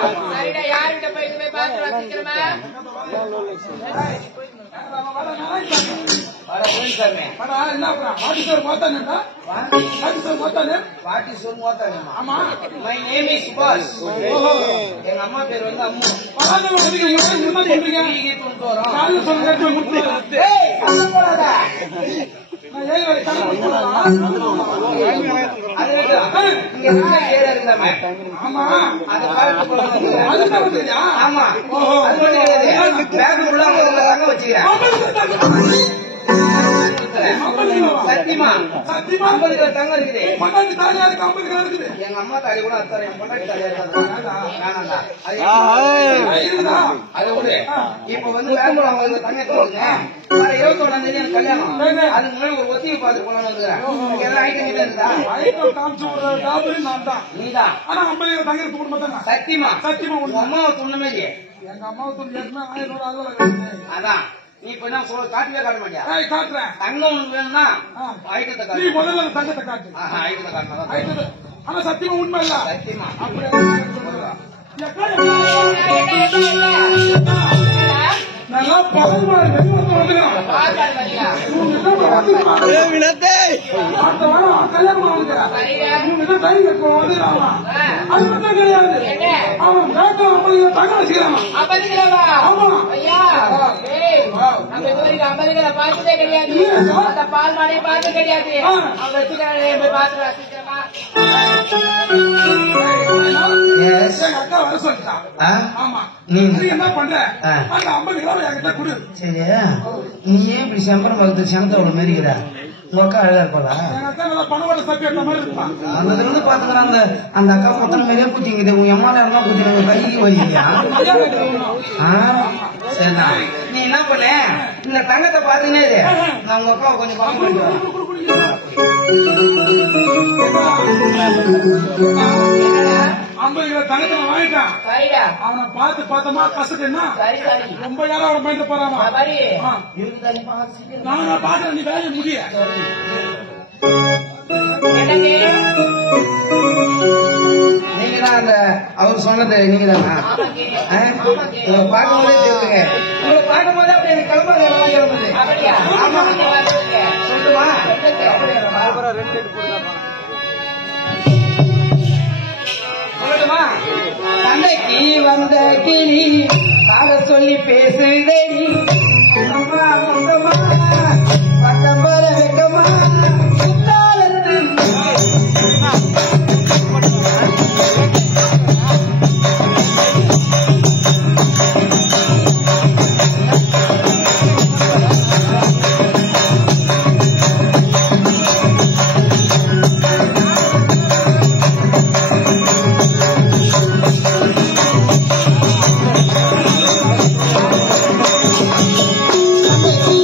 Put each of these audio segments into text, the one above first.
சரிடா, யாருகிட்ட போய் பார்த்து வச்சுக்கிறோமா? எங்க அம்மா பேர் வந்து அம்மா. சத்தியமா சத்தியமா 50 கிலோ தங்கம் இருக்குது. எங்க அம்மா தாலி கூட அத்தாரு, என் பொண்டாட்டி தாலியா இருக்காது. அது விடு. இப்ப வந்து அவங்க தங்கத்தை கொடுங்க. 21ஆம் தேதி எனக்கு கல்யாணம். அதுக்கு முன்னாடி ஒரு ஒத்திகை பார்த்து போனான்னு வந்துக்கிறேன். எல்லாம் ஐட்டம் இருந்தா நீதான். ஆனா 50 கிலோ தங்க போட மாட்டாங்க. சத்தியமா சத்தியமா உங்க அம்மாவை துண்ணமே இல்லையே. எங்க அம்மாவை துண்ணு. அதான் நீ இப்ப என்ன சொல்ல காட்டவே காட்ட மாட்டியா? காட்டுறேன். தங்கம் உனக்கு வேணும்னா ஐட்டத்தை காட்டு. முதல்ல தங்கத்தை காட்டு. ஐட்டத்தை காட்டணும். ஆனா சத்தியமா உண்மை இல்ல. சத்தியமா நல்லா பழமாறு பார்த்ததே கிடையாது. அந்த பால் மாடையை பார்த்து கிடையாது. அக்கா வர சொல்லிட்டான். ஆமா நீ என்ன பண்ற? அந்த 50 கிலோ என்கிட்ட கொடு. சரி, நீ ஏன் இப்படி செம்பரம் பக்கத்து சங்கத்தோட மாரிக்கிற? உங்க அக்கா அழகா இருப்பாளா? பணவோட சப்ஜெக்ட் மாதிரி இருப்பான். அதுல இருந்து பாத்துக்கிறாங்க. அந்த அக்கா மொத்தம் மாதிரியே குட்டிங்குது. உங்க அம்மால இருந்தா குட்டிங்க கைக்கு வரீங்க. சரிண்ணா, நீ என்ன பண்ண? இந்த தங்கத்தை பாத்துனே நான் உங்க அக்காவை கொஞ்சம் பணம் கொடுக்குறேன். தங்கத்தை வாங்கிட்டான். அவனை பார்த்து பார்த்தமா கசக்குன்னா ரொம்ப யாரும் அவனை பயந்து போறாமா? நான் பாக்குறேன். நீ வேலையை முடிய நீங்க தான் அந்த அவர் சொன்னது. நீங்க தானா? பார்க்கும் போதே தெரியுங்க. உங்களை பார்க்கும் போதே அப்படி எனக்கு கிளம்புறது சொல்லுமா? சொல்லட்டுமா? சண்டைக்கு வந்த கிளி ஆக சொல்லி பேசுதடி. பட்டம் வர வைக்கமா? Thank you.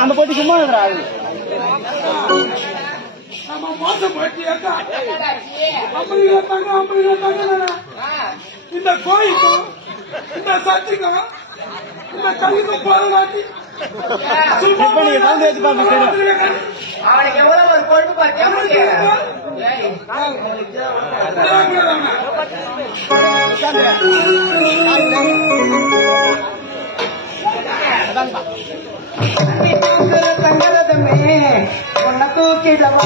அந்த போட்டி சும்மா இருக்கிறாரு நம்ம மோசம் போட்டி 50 தாங்க இந்த கோயிலுக்கும் இந்த சர்ச்சுக்கும் இந்த கல்லுக்கும் போராட்டி அவனுக்கு எவ்வளவு ஒரு கொழுப்பு பார்த்து தங்கரதமே உன்னை தூக்கிடவா